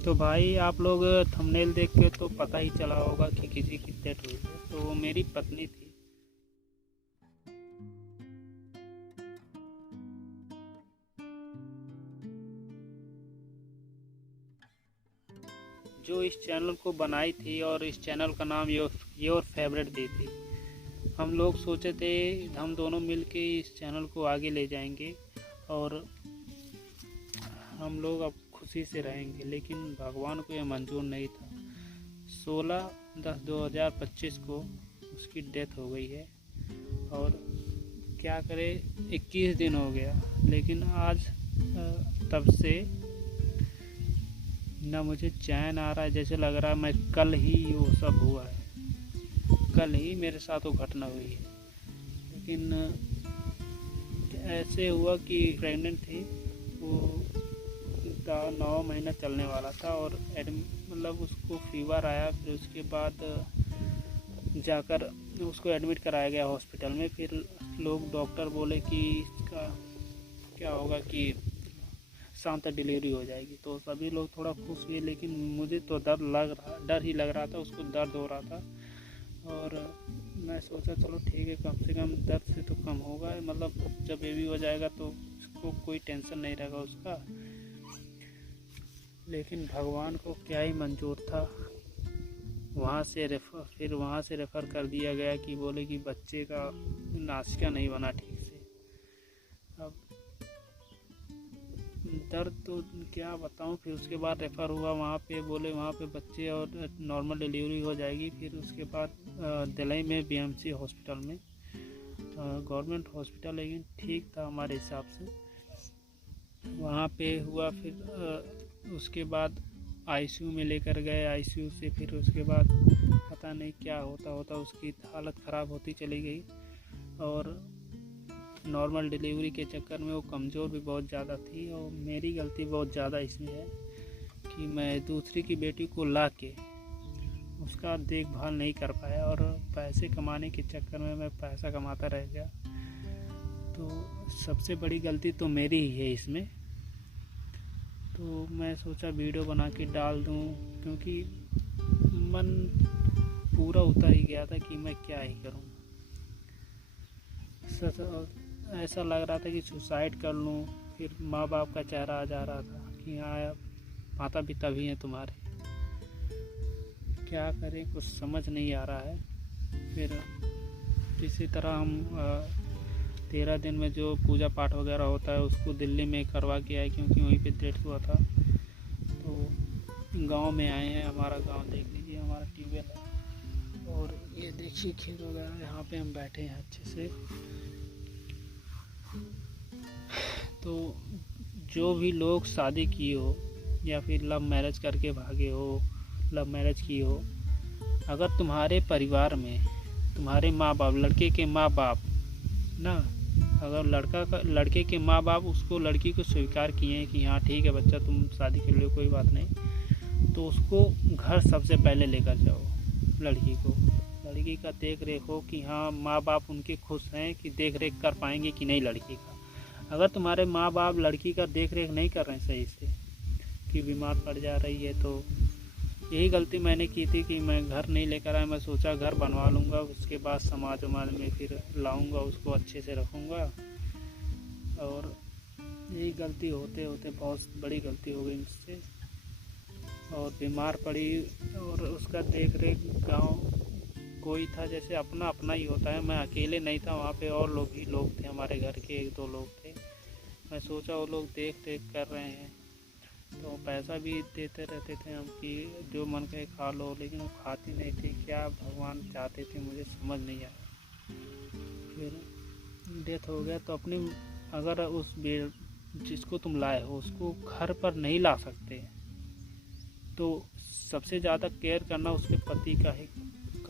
तो भाई आप लोग थंबनेल देख के तो पता ही चला होगा कि किसी की डेथ हुई है, तो वो मेरी पत्नी थी। जो इस चैनल को बनाई थी और इस चैनल का नाम योर फेवरेट दी थी। हम लोग सोचे थे हम दोनों मिल के इस चैनल को आगे ले जाएंगे और हम लोग अब खुशी से रहेंगे, लेकिन भगवान को यह मंजूर नहीं था। 16/10/2025 को उसकी डेथ हो गई है और क्या करे, 21 दिन हो गया, लेकिन आज तब से ना मुझे चैन आ रहा है। जैसे लग रहा है मैं कल ही वो सब हुआ है, कल ही मेरे साथ वो घटना हुई है। लेकिन ऐसे हुआ कि प्रेग्नेंट थी वो, 9 महीना चलने वाला था और मतलब उसको फीवर आया। फिर उसके बाद जाकर उसको एडमिट कराया गया हॉस्पिटल में। फिर लोग डॉक्टर बोले कि इसका क्या होगा कि शाम तक डिलीवरी हो जाएगी, तो सभी लोग थोड़ा खुश हुए। लेकिन मुझे तो डर ही लग रहा था, उसको दर्द हो रहा था। और मैं सोचा चलो ठीक है, कम से कम दर्द से तो कम होगा, मतलब जब बेबी हो जाएगा तो उसको कोई टेंशन नहीं रहेगा उसका। लेकिन भगवान को क्या ही मंजूर था। फिर वहाँ से रेफ़र कर दिया गया कि बोले कि बच्चे का नासिका नहीं बना ठीक से। अब दर्द तो क्या बताऊँ। फिर उसके बाद रेफ़र हुआ वहाँ पे, बोले वहाँ पे बच्चे और नॉर्मल डिलीवरी हो जाएगी। फिर उसके बाद दिल्ली में बीएमसी हॉस्पिटल में, गवर्नमेंट हॉस्पिटल, लेकिन ठीक था हमारे हिसाब से, वहाँ पे हुआ। फिर उसके बाद आईसीयू में लेकर गए। आईसीयू से फिर उसके बाद पता नहीं क्या होता उसकी हालत ख़राब होती चली गई और नॉर्मल डिलीवरी के चक्कर में वो कमज़ोर भी बहुत ज़्यादा थी। और मेरी गलती बहुत ज़्यादा इसमें है कि मैं दूसरी की बेटी को ला के उसका देखभाल नहीं कर पाया और पैसे कमाने के चक्कर में मैं पैसा कमाता रह गया। तो सबसे बड़ी गलती तो मेरी ही है इसमें। तो मैं सोचा वीडियो बना के डाल दूँ, क्योंकि मन पूरा उतर ही गया था कि मैं क्या ही करूँ। ऐसा लग रहा था कि सुसाइड कर लूँ। फिर माँ बाप का चेहरा आ जा रहा था कि हाँ माता पिता भी हैं तुम्हारे, क्या करें, कुछ समझ नहीं आ रहा है। फिर इसी तरह हम 13 दिन में जो पूजा पाठ वगैरह होता है उसको दिल्ली में करवा के आए, क्योंकि वहीं पे डेट हुआ था। तो गांव में आए हैं। हमारा गांव देख लीजिए, हमारा ट्यूबवेल है और ये देखिए खेत वगैरह, यहाँ पे हम बैठे हैं अच्छे से। तो जो भी लोग शादी किए हो या फिर लव मैरिज करके भागे हो, लव मैरिज की हो, अगर तुम्हारे परिवार में तुम्हारे माँ बाप, लड़के के माँ बाप ना, अगर लड़के के माँ बाप उसको, लड़की को स्वीकार किए हैं कि हाँ ठीक है बच्चा तुम शादी कर लो, कोई बात नहीं, तो उसको घर सबसे पहले लेकर जाओ। लड़की का देख रेख हो कि हाँ माँ बाप उनके खुश हैं कि देख रेख कर पाएंगे कि नहीं लड़की का। अगर तुम्हारे माँ बाप लड़की का देख रेख नहीं कर रहे हैं सही से, कि बीमार पड़ जा रही है, तो यही गलती मैंने की थी कि मैं घर नहीं लेकर आया। मैं सोचा घर बनवा लूँगा, उसके बाद समाज में फिर लाऊँगा, उसको अच्छे से रखूँगा। और यही गलती होते होते बहुत बड़ी गलती हो गई मुझसे और बीमार पड़ी। और उसका देख रेख गाँव कोई था, जैसे अपना अपना ही होता है। मैं अकेले नहीं था वहाँ पे, और लोग थे, हमारे घर के 1-2 लोग थे। मैं सोचा वो लोग देख रेख कर रहे हैं तो पैसा भी देते रहते थे हम कि जो मन करे खा लो, लेकिन वो खाती नहीं थी। क्या भगवान चाहते थे मुझे समझ नहीं आया। फिर डेथ हो गया तो अपनी, अगर जिसको तुम लाए हो उसको घर पर नहीं ला सकते, तो सबसे ज़्यादा केयर करना उसके पति का ही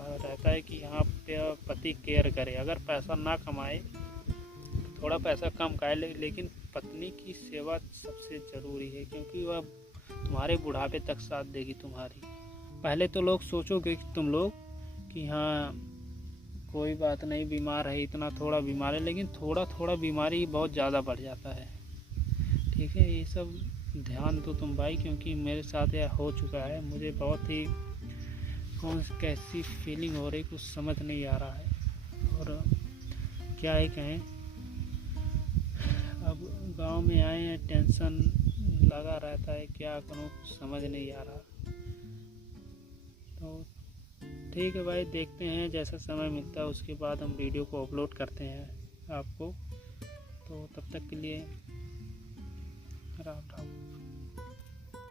रहता है कि यहाँ पे पति केयर करे। अगर पैसा ना कमाए, थोड़ा पैसा कम खाए, लेकिन पत्नी की सेवा सबसे ज़रूरी है, क्योंकि वह तुम्हारे बुढ़ापे तक साथ देगी तुम्हारी। पहले तो लोग सोचोगे कि तुम लोग कि हाँ कोई बात नहीं, बीमार है, इतना थोड़ा बीमार है, लेकिन थोड़ा थोड़ा बीमारी बहुत ज़्यादा बढ़ जाता है। ठीक है, ये सब ध्यान दो तुम भाई, क्योंकि मेरे साथ यह हो चुका है। मुझे बहुत ही कैसी फीलिंग हो रही, कुछ समझ नहीं आ रहा है। और क्या ही कहें, अब गांव में आए हैं, टेंशन लगा रहता है, क्या करूं कुछ समझ नहीं आ रहा। तो ठीक है भाई, देखते हैं जैसा समय मिलता है उसके बाद हम वीडियो को अपलोड करते हैं आपको। तो तब तक के लिए राम राम।